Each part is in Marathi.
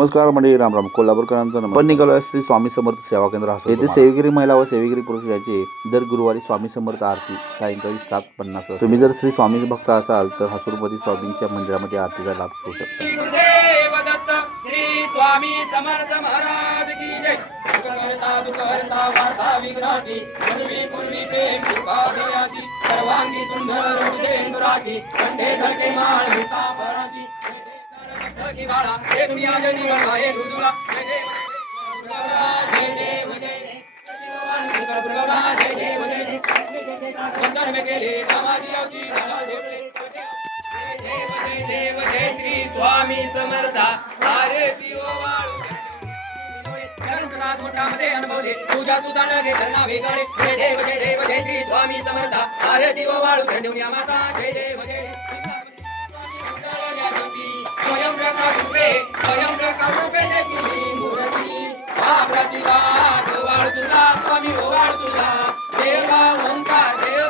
नमस्कार मंडळी. राम राम. कोल्हापूरकरांचा नमस्कार. पण निघालो श्री स्वामी समर्थ सेवा केंद्र हसो येथे सेवेगिरी महिला व सेवेगिरी पुरुष याचे दर गुरुवारी स्वामी समर्थ आरती सायंकाळी सात पन्नास तुम्ही जर श्री स्वामी भक्त असाल तर हसूरपती स्वामींच्या मंदिरामध्ये आरतीचा लाभ घेऊ शकता. श्री स्वामी समर्थ महाराज की जय. सुखकर्ता दुःखहर्ता वार्ता विघ्नाची पूर्वी पूर्वी प्रेम कृपा देयाची सर्वांगी सुंदर हृदयेंदुराची कंठे झळके माळ हुता बाळा हे दुनिया जनी गणा हे गुरुदुरा जय देव जय देव जय दुर्गा जय देव जय देव में केले कामाजी झाला देवळे देव जय देव जय श्री स्वामी समर्था आरती ओवाळू कर्मप्रसाद मोठामध्ये अनुभवले तुझ्या सुधान घे धरणा वेगाळे जय देव जय देव जय श्री स्वामी समर्था आरती ओवाळू धन्यवन्या माता जय देव దేవా ఓంకార దేవ.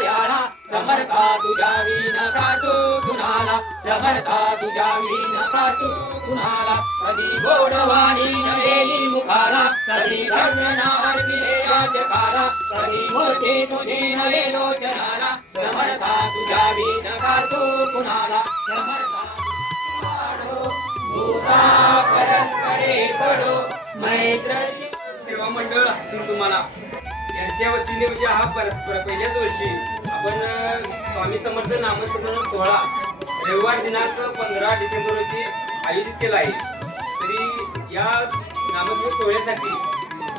तुझा समर्था तुझ्या विन साचू कुणाला? समर्था तुझ्या विन साचू कुणाला? कधी गोडवाणी न येई मुखाला? कधी धर्मना अर्पिले याचकाला कधी मोठे तुझे नवे लोचनाला? समर्था तुझ्या विन साचू कुणाला? समर्था वाढो, भूता परस्परे पडो मैत्र सेवा मंडळ हसून तुम्हाला. यांच्या वतीने म्हणजे हा पर- पहिल्याच वर्षी आपण स्वामी समर्थ नामस्मरण सोहळा रविवार दिनांक पंधरा डिसेंबर रोजी आयोजित केला आहे. तरी या नामस्मरण सोहळ्यासाठी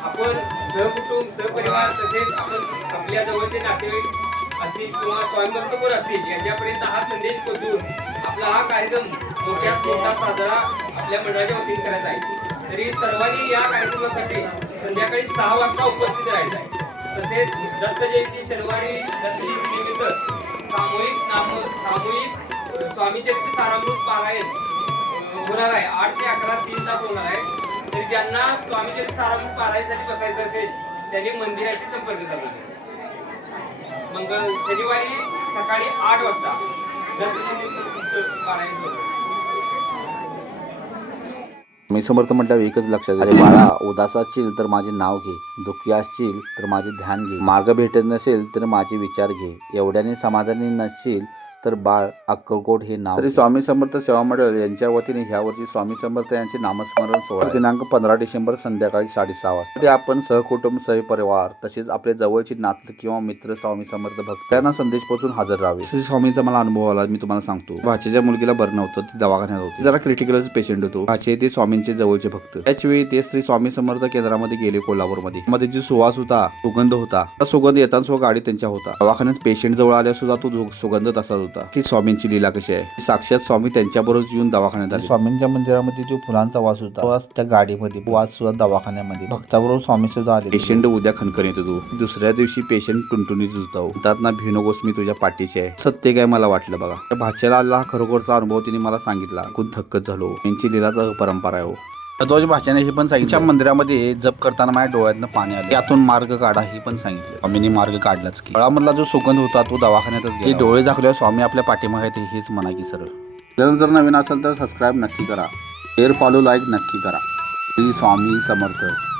आपण सहकुटुंब सहपरिवार तसेच आपण आपल्या जवळचे नातेवाईक असतील किंवा स्वामीभक्त कोण असतील यांच्यापर्यंत हा संदेश पोहोचून आपला हा कार्यक्रम मोठ्यात मोठा साजरा आपल्या मंडळाच्या वतीने करायचा आहे. तरी सर्वांनी या कार्यक्रमासाठी संध्याकाळी सहा वाजता उपस्थित राहायचं आहे. तसेच दत्त जयंती शनिवारी दत्त निमित्त सामूहिक नाम सामूहिक स्वामीचरित्र सारामृत पारायण होणार आहे. आठ ते अकरा तीन तास होणार आहे. तरी ज्यांना स्वामीचरित्र सारामृत पारायणसाठी बसायचं असेल त्यांनी मंदिराशी संपर्क साधला मग शनिवारी सकाळी आठ वाजता दत्त पारायण होतं मी समर्थ म्हटल्यावर एकच लक्षात अरे बाळा उदास असशील तर माझे नाव घे. दुःखी असशील तर माझे ध्यान घे. मार्ग भेटत नसेल तर माझे विचार घे. एवढ्याने समाधानी नसशील तर बाळ अक्कलकोट हे नाव तरी स्वामी समर्थ सेवा मंडळ यांच्या वतीने ह्या वर्षी स्वामी समर्थ यांचे नामस्मरण सोहळा दिनांक पंधरा डिसेंबर संध्याकाळी साडेसहा वाजता. ते आपण सहकुटुंब सहपरिवार तसेच आपले जवळचे नातलं किंवा मित्र स्वामी समर्थ भक्त यांना संदेश पोहोचून हजर राहावे. श्री स्वामीचा मला अनुभव आला मी तुम्हाला सांगतो. भाच्याच्या मुलगीला बरं नव्हतं ती दवाखान्यात होती. जरा क्रिटिकलच पेशंट होतो. भाचे ते स्वामींचे जवळचे भक्त. त्याच वेळी ते श्री स्वामी समर्थ केंद्रामध्ये गेले कोल्हापूरमध्ये. मध्ये जी सुवास होता सुगंध होता. त्या सुगंध येताना सुद्धा गाडी त्यांच्या होता. दवाखान्यात पेशंट जवळ आल्या सुद्धा तो सुगंध तसाच होता. की स्वामींची लीला कशी आहे? साक्षात स्वामी त्यांच्याबरोबर येऊन दवाखान्यात आले. स्वामींच्या मंदिरामध्ये जो फुलांचा वास होता वास त्या गाडीमध्ये वास सुद्धा दवाखान्यामध्ये. भक्ताबरोबर स्वामी सुद्धा आले. पेशंट उद्या खणखण येतो तू. दुसऱ्या दिवशी पेशंट टुनटुनीत होता त्यात ना भिनो गोस मी तुझ्या पाठीशी आहे. सत्य काय मला वाटलं बघा. त्या भाच्याला हा खरोखरचा अनुभव तिने मला सांगितला. खूप थक्कच झालो. यांची लीलाचा परंपरा आहे हो. ध्वज भाषाने हे पण सांगितलं. मंदिरामध्ये जप करताना माझ्या डोळ्यातनं पाणी आलं. यातून मार्ग काढा हे पण सांगितलं. स्वामींनी मार्ग काढलाच की. फळामधला जो सुगंध होता तो दवाखान्यातच गेला. डोळे झाकल्यावर स्वामी आपल्या पाठीमागे आहेत हेच म्हणा की सरळ. चॅनल जर नवीन असेल तर सबस्क्राईब नक्की करा. शेअर फॉलो लाईक नक्की करा. श्री स्वामी समर्थ.